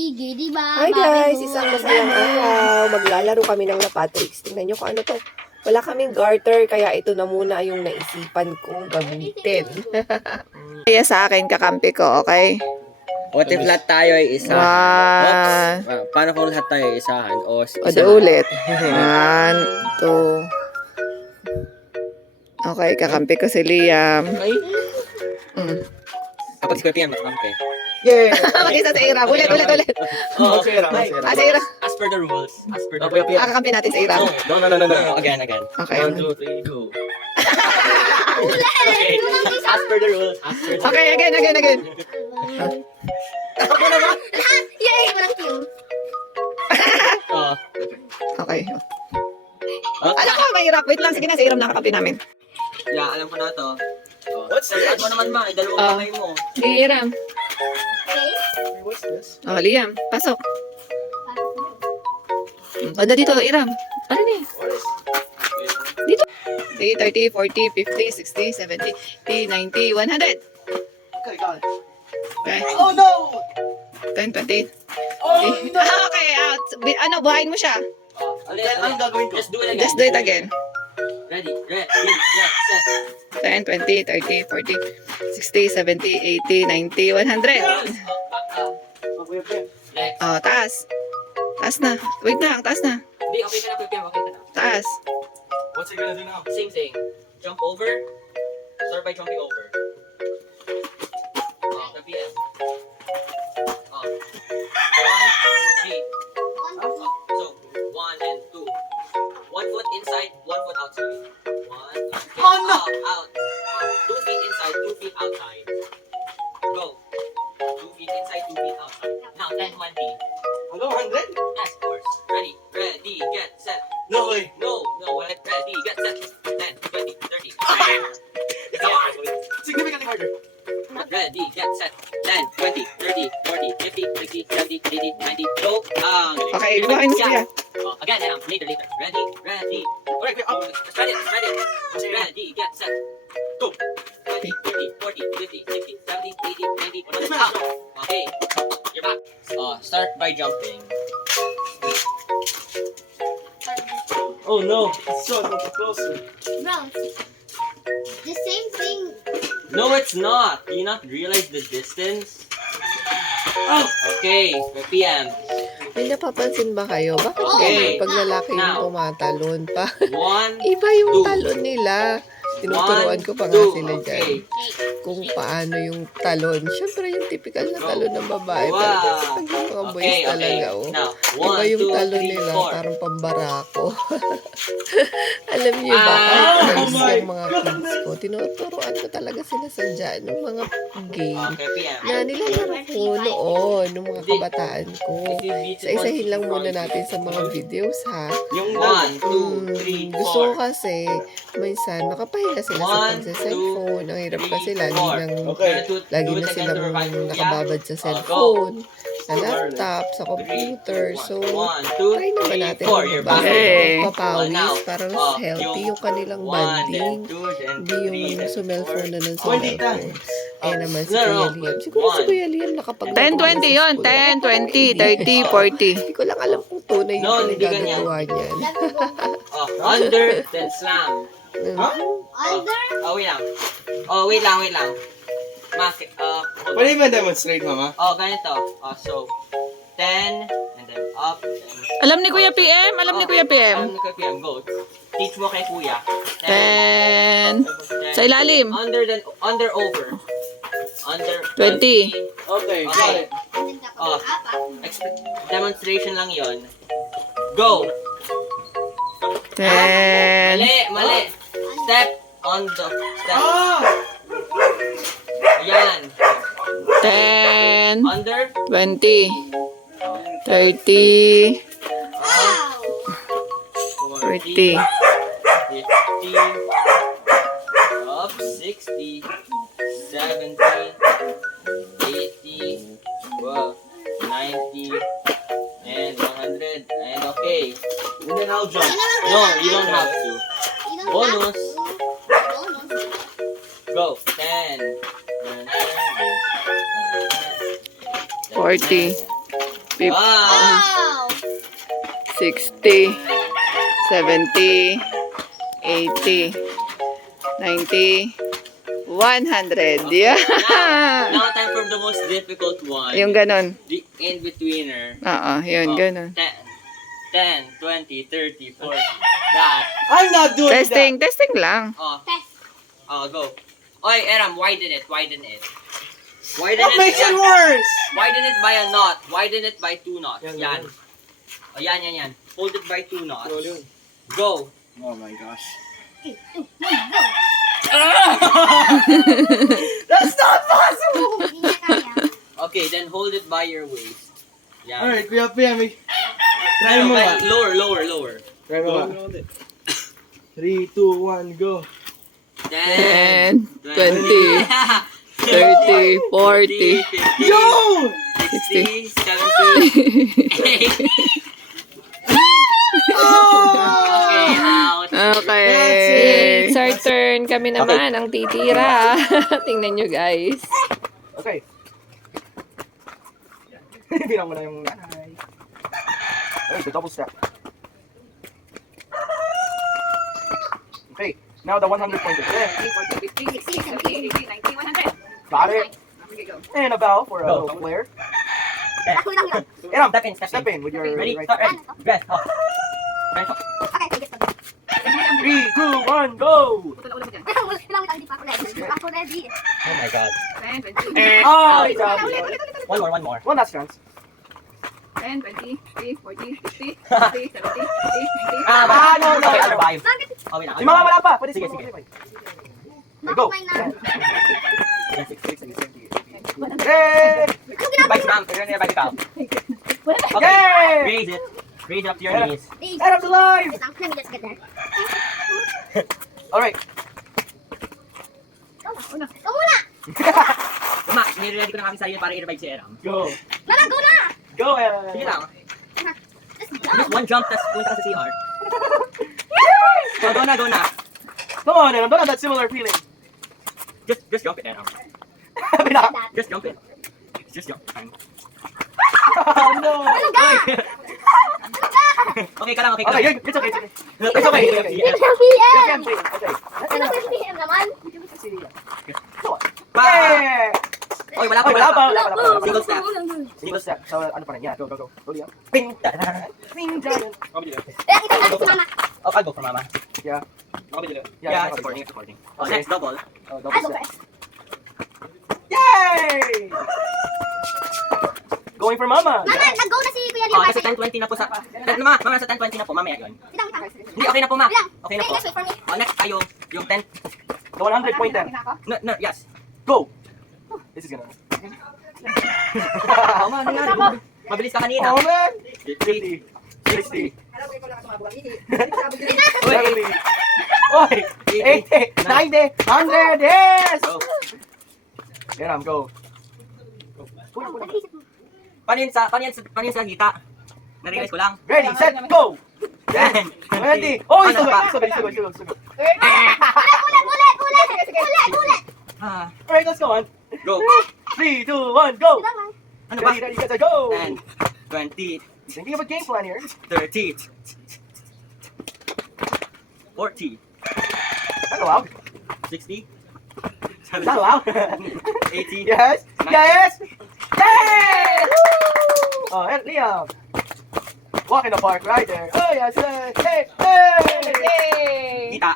Hi guys! Isang masayang araw. Maglalaro kami ng Lapatrix. Tingnan nyo kung ano to. Wala kaming garter, kaya ito na muna yung naisipan kong gamitin. Kaya sa akin, kakampi ko, okay? What if lahat tayo ay isahan? Wow. Oops! Paano kung lahat tayo ay isahan? O O, ulit. 1, 2. Okay, kakampi ko si Liam. Ay? Mm. Ako si Kuya PM, kampi. Yeah! Mag-isa sa Ira. Ulit. Oh, Si Ira. As per the rules. As per the rules. Kakampi natin sa Ira. No. Again. Okay. 1, 2, 3, go. Okay. As per the rules. Okay, again. Yay! Walang cue. Oh. Okay. Okay. Alam ko, mahirap. Wait lang, sige na, sa Iram na kakampi namin. Yeah, alam ko na to. What's this? Mo naman ma, dalawang kamay mo. Sige, Iram. Okay. Oh, Liam, pasok. Banda dito, Iram. Ano ni? Dito. 30, 40, 50, 60, 70, 80, 90, 100. Okay. Oh no! 10, 20. Oh no! Okay, out. Ano, buhayin mo siya. Anong gagawin ko? Just do it again. Just do it again. Ready, get, set. 10, 20, 30, 40, 60, 70, 80, 90, 100. Next. Oh, taas. Taas na. Wait na, taas na. Hindi, okay ka na, Kuya PM, okay ka na. Taas. What's he gonna do now? Same thing. Jump over. Start by jumping over. The PM. 1, 2, 3. So, 1 and 2. 1 foot inside, 1 foot outside. 1. Oh, no! Out. 2 feet inside, 2 feet outside. Go. 2 feet inside, 2 feet outside. Now, 10, 20. Hello, 100? Yes, of course. Ready, get, set. No way. No, ready, get, set. 10, 20, 30. It's hard! Significantly harder. Ready, get, set. 10, 20, 30, 40, 50, 60, 70, 80, 90, go. Okay, buhayin mo siya. Again, later. Ready. Alright, Ready, ready, get, set. Go. 20, 30, 40, 50, 60, 70, 80, 90, 100. Okay, you're back. Start by jumping. Oh no, it's so much closer. Bro, the same thing. No, it's not. Do you not realize the distance? Oh! Okay, PM. May napapansin ba kayo? Bakit Okay. pag lalaki yung Now. tumatalon pa? 1, Iba yung Two. talon nila. Tinuturuan ko pa nga 2, sila dyan. okay. Kung paano yung talon. Siyempre yung typical na talon ng babae. Wow. Pero pag yung mga boys talaga, oh. Now, Iba 1, yung 2, talon 3, nila, 4. parang pambarako. Alam niyo ba, kahit guys, my yung mga kids ko, tinuturuan ko talaga sila sa dyan, ng mga game Okay, PM. na nilalaro ko noon, ng mga kabataan ko. Isa-isahin lang muna natin sa mga videos, ha? Yung 1, 2, 3, 4. Gusto ko kasi, minsan, makapahinga sila sa 1, pagsa-cellphone. Ang hirap kasi lagi Okay. na silang nakababad sa cellphone, sa laptop, sa computer. So, 1, 2, try naman 3, natin 4. You're back. magpapawis para mas healthy yung kanilang 1, bonding. then 2, then Hindi 3, yung sumelfone na ng 20 cellphone. times. Eh naman si No, Kuya no, Liam. Siguro si one. Kuya Liam nakapag 10, 20 yun. 10, 20, 30, 40. Hindi ko lang alam kung tunay yung No, hindi ganyan. pinagagawa niyan. Under, then slam. Huh? Under? Wait lang. Hold Pwede on. ba demonstrate, mama? Ganito. So, 10, and then up, and Alam ni Kuya PM? Alam ni Kuya PM? Alam ni Kuya PM, go. Teach mo kay Kuya. 10. Sa ilalim. Under, then, under, over. Under. 20. Okay, got Okay. it. Demonstration lang yon. Go! 10. Mali! Step on the step. Ah! Ayan. 10. Under. 20. 30. Up. 40. 50. Up. 60. 70. 80. 90. And 100. And okay. And then I'll jump. No, you don't have to. You don't Bonus. have to. Bonus. Go. 10. 40. Wow! Wow! 60, 70, 80, 90, 100. Yeah! Now time for the most difficult one. Yung ganon. The in-betweener. Oo, yun, Oh, ganon. 10, 20, 30, 40. That. I'm not doing Testing lang. Oh, Test. go. Oy, Eram, widen it. Widen that. it What makes it worse? Widen it by a knot. Widen it by 2 knots. Yan, Yan. yan. Oh, yan. Hold it by 2 knots. Go, yun. Go. Oh my gosh. 3, 2, 1, go! That's not possible! Hindi niya kaya. Okay, then hold it by your waist. Yan. Alright, Kuya Pia, try mo nga. Lower. Try mo nga. 3, 2, 1, go. 10, 20, 30, 40. 50, Yo! 60, 70, 80. Okay, out. Okay. It's our turn. Kami naman ang titira. Tingnan nyo, guys. Okay. Bilang mo na yung nanay. Okay, the double step. Okay, now the 100 pointer. 60, 70, 80, 90, 100. Got it. And a bow for a little flare. Ako lang yun. And Step in, step in with your Ready? right. Start, ready. Breath. Up. Breath up. Okay, sige. 3, 2, 1, go! Kailangan hindi pa ako ready. Ako ready. Oh my god. Oh, it's out. One more. One last chance. 10, 20, 30, 40, 50, 60, 70, 80, 90. Ah, no. Okay, I'll survive. Bakit? Oh, wait lang. Si Mama wala pa. Pwede Sige, si sige. Mama. Bakit Go. may na? 10, 60, 70, 80. Yay! Ano ginagawa? Bike ram. You're near bike cow. Okay. Yay! Raise it. Raise it up to your knees. Adam's alive! Wait lang, let me just get there. Alright. Ikaw muna! Ma, nire-ready ko na kami sarili para i-revive si Eram. Go. Mama, go na! Go, Sige lang. Let's go! Just one jump, tas punta ka sa CR. So, go na. Come on, Adam. Don't have that similar feeling. Just jump it, Eram. Sabi na. Just jump it. Just jump. Oh, no. Ano ka? Okay ka lang, okay ka Okay, lang. it's okay. It's okay. It's okay. It's You PM! can play. Okay. Ano ba yung PM naman? Pa! Yeah! Oy, wala pa. Wala pa. Single step. Single step. So, ano pa rin? Yeah, go. Huli yan. Ping! Ping, giant. Eh, kita natin si Mama. Oh, I'll go for mama. Yeah. Yeah, it's recording. Oh, Okay. next double. Oh, double I'll go step. first. Yay! Going for Mama. Mama, nag-go na si Kuya Oh, Liam. nasa 10:20 na po sa... Mama, nasa 10:20 na po. Mamaya yun. Wait lang. Hindi, okay na po, ma. Wait lang. Okay na po. Just wait for me. Oh, next tayo. Yung 10. The 100 pointer. No, yes. Go. This is gonna. Oh, ma, nangyari. Mabilis ka kanina. Oh man. 50. 60. Uy, 70. Oy. 80. 90. 100. Yes. Go. Get him. Go. Paano yun sa hita? Narealize ko lang. Ready, set, go. 10. 20. Oh, Ano pa? Ulit! Ah, Alright, let's go on. go. 3, 2, 1, go. Ano ba? Ready, set, go. 10, 20, Thinking of a game plan here. 30, 40, Not allowed. 60, Not allowed. 80. Yes. Yes. Yes. Oh, and Liam. Walk in the park right there. Oh, yes. Hey. Hey. Hita.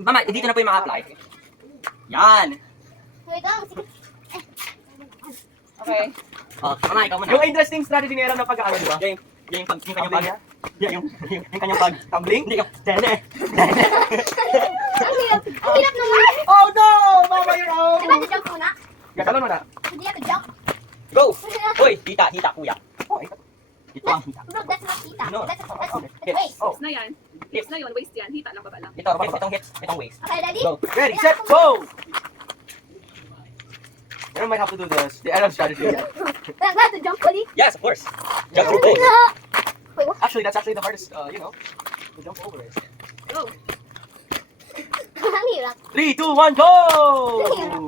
Mama, dito na po yung mga-apply. Yan. Wait lang. Okay. Oh, mama, ikaw muna. Yung interesting strategy ni Eram na pag-ano, di ba? Yung kanyang pag... niya? Yung kanyang pag... Tumbling? Hindi yung... Ang hirap naman. Oh no! Mama, you're Diba out! na-jump muna? Gagano mo na. Hindi ako jump. Go! Uy, hita, kuya. Oh, ikaw. Ito ang hita. Bro, that's not kita. No. That's Hips. wait. Oh, Na yan. Hips na yun. Waist yan. Hita lang baba lang. Ito, itong hips, itong waist. Okay, ready? Go. ready, set, go! Eram might have to do the Eram strategy again. I have to jump fully. Yes, of course. Jump through both. Wait, what? Actually, that's actually the hardest, to jump over it. Go. Ang hirap. 3, 2, 1, go!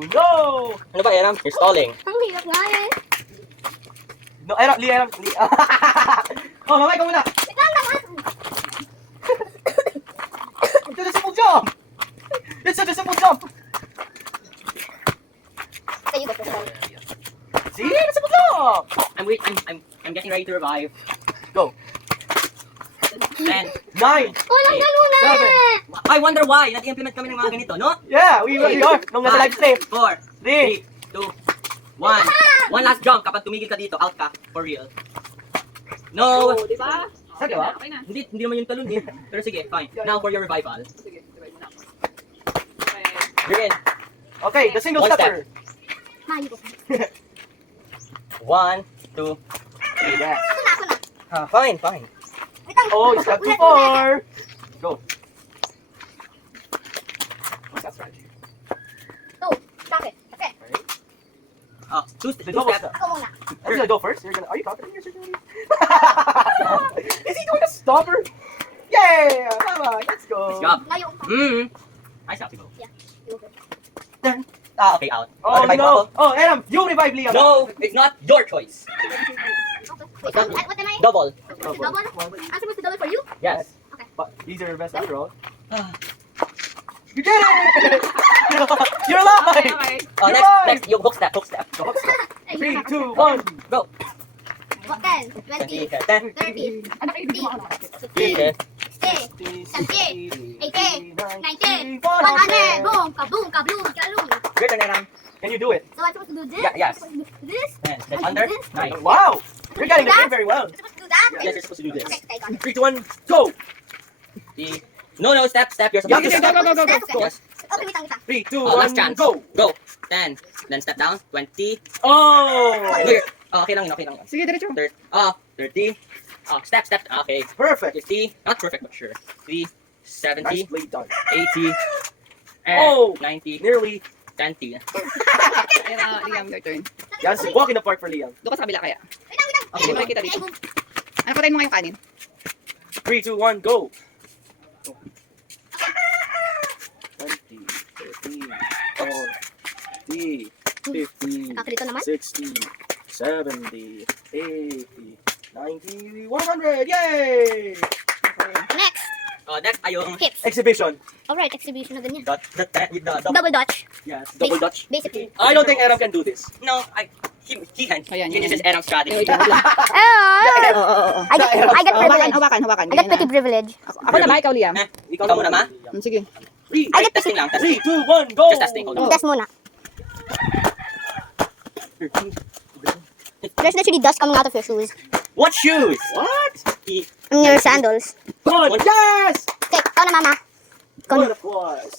Go! Ano ba, Eram? You're stalling. Ang hirap nga eh. No, Liam. Oh, mamay ka muna. Wait lang naman. It's a simple jump. It's such a simple jump. Okay, you go first. See? It's a simple jump. I'm getting ready to revive. Go. 10. 9. Oh, nagdalo na! 7. I wonder why nag-implement kami ng mga ganito, no? Yeah, we are. Nung nasa live stream. 4, 3. 3, 2, 1. One last jump. Kapag tumigil ka dito, out ka. For real. No. Oh, di ba? Saan ka Okay ba? na, okay na. Hindi naman yung talon eh. Pero sige, fine. Now for your revival. Sige, divide mo na ako. Okay. You're in. Okay, the single One stepper. Ma, you go. 1, 2. Yeah. Ako na. Fine. Wait lang. Oh, step 2, 4. Go. What's that strategy? Two. Bakit? Okay. Two The double step. step. Ako muna. Are you gonna go first? Are you confident in your security? Is he doing a stopper? Yeah! Come on, let's go. Good job. Ngayon. Nice job, Tibo. You go first. Okay, out. Oh Revive no! ako. Oh, Adam, you revive Liam. No, it's not your choice. Wait, what am I? Double. Double? I'm supposed to double for you? Yes. But these are your best after all. Ah. You did it! You're alive! Okay. Next, Revive! next, yung hook step. Go, hook step. Ay, 3, 2, 1. Go. 10, 20, 10. 30, Ano kayo? Hindi mo ano. 50, 60, 70, 80, 90, 100. Boom, kaboom, kabloom, kaloom. Your turn, Aram. Can you do it? So I'm supposed to do this? Yeah, yes. I'm supposed to do this? And that's under. Nice. Wow! You're getting the game very well. I'm supposed to do that? Yes, you're supposed to do this. Okay, I got it. 3, 2, 1, go! No, step. You're supposed to Okay, do go, this. Okay. Yes. Okay, wait lang. 3, 2, Last 1, chance. go! Go. 10. Then step down. 20. Oh! Clear. Okay lang yun. Sige, diretso. 30. Step. Okay. Perfect. 50. Not perfect, but sure. 3, 70, Nicely done. 80, and Oh! 90, Nearly. 20. Ayun, Liam, your turn. That's a walk in the park for Liam. Doon ka sa kabila kaya. Wait lang. Okay, Hindi mo makikita Ay, dito. boom. Ano, patayin mo ngayong kanin. 3, 2, 1, go! 20, 30, 40, 50, Nakakalito naman. 60, 70, 80, 90, 100! Yay! Next, Next ay yung hips. Exhibition. Alright, exhibition na ganyan. the double. Double dutch. Yes, double dutch. Basically. I don't think Adam can do this. No, he can. Ayan, This yan. is Adam's strategy. Wait lang. Oh, Oo. I get privilege. Hawakan. I get petty privilege. Ako na ba? Ikaw, Liam. Ikaw muna, ma. Sige. 3, I get Testing lang. 3, 2, 1, go! Just testing. Hold on. Test muna. There's literally dust coming out of your shoes. What shoes? What? And your sandals. Come on! Yes! Okay, ikaw na mama. Ikaw na. Good applause.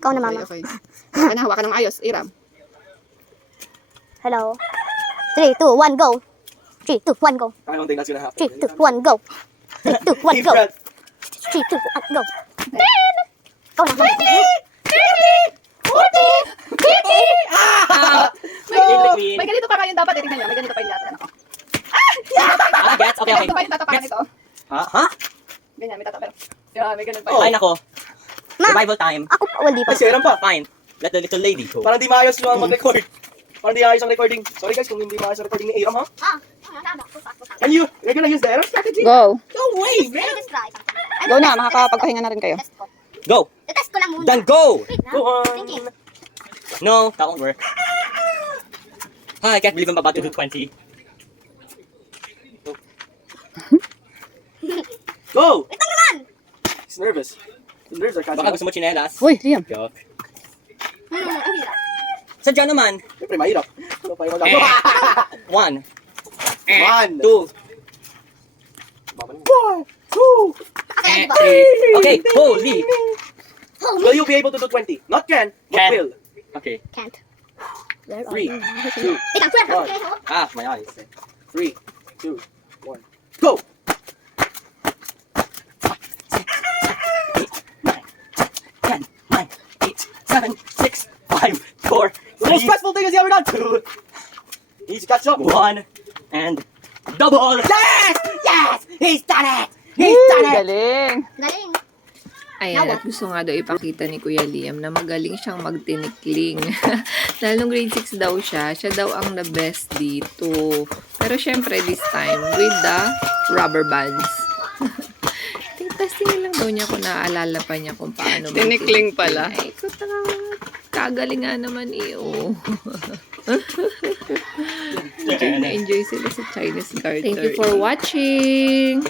Ikaw na mama. Okay. Ano, hawakan ng ayos. Iram. Hello. 3, 2, 1, go. 3, 2, 1, go. I don't think that's gonna 3, happen. 2, 1, go. 3, 2, 1, Deep go. breath. 3, 2, 1, go. Ikaw na. In between. May ganito pa kayo dapat. Tingnan nyo. May ganito pa yung lahat. Gets? Okay. Ganito pa yung tatapakan nito. Ha? Ganyan, may tatapakan. Yeah, may ganun pa. Ay, nako. Ma. Revival time. Ako pa, well, di pa. Ay, siram pa. Fine. Let the little lady go. Parang di maayos yung mag-record. Parang di ayos ang recording. Sorry guys kung hindi maayos ang recording ni Aram, ha? You're gonna use the Aram strategy? Go. No way, man! Let me just try something. Go na. Makakapagpahinga na rin kayo. Test ko. Go. Test ko lang muna. Then go. Wait na. Go on. Thinking. No, that won't work. I can't believe I'm about to do 20. Go! Ito naman! He's nervous. The nerves are Baka catching up. gusto mo chinelas. Uy, Liam. Joke. Ang hirap. Sadya naman. Siyempre, mahirap. Ano pa yung lang? 1. One. 2. 1, 2, Okay, di ba? 3. Okay, holy. Oh, Will you be able to do 20? Not can, but Can. will. Okay. can't. Where are 3, you? 2, Wait lang, swear. One. Okay, ho? My eyes. 3, 2, 1. Go! 10, 9, 8, 7, 6, 5, 4, The most stressful thing is ever done. 2. He's catch up. 1, and double. Yes! Yes! He's done it! He's done it! Galing. Galing. Ayan, at gusto nga daw ipakita ni Kuya Liam na magaling siyang magtinikling. Dahil nung grade 6 daw siya daw ang the best dito. Pero syempre this time, with the rubber bands. Testing lang daw niya kung naaalala pa niya kung paano Tinikling pala. Ay, ikaw kagalingan naman iyo. Enjoy na enjoy sila sa Chinese garter. Thank you for watching!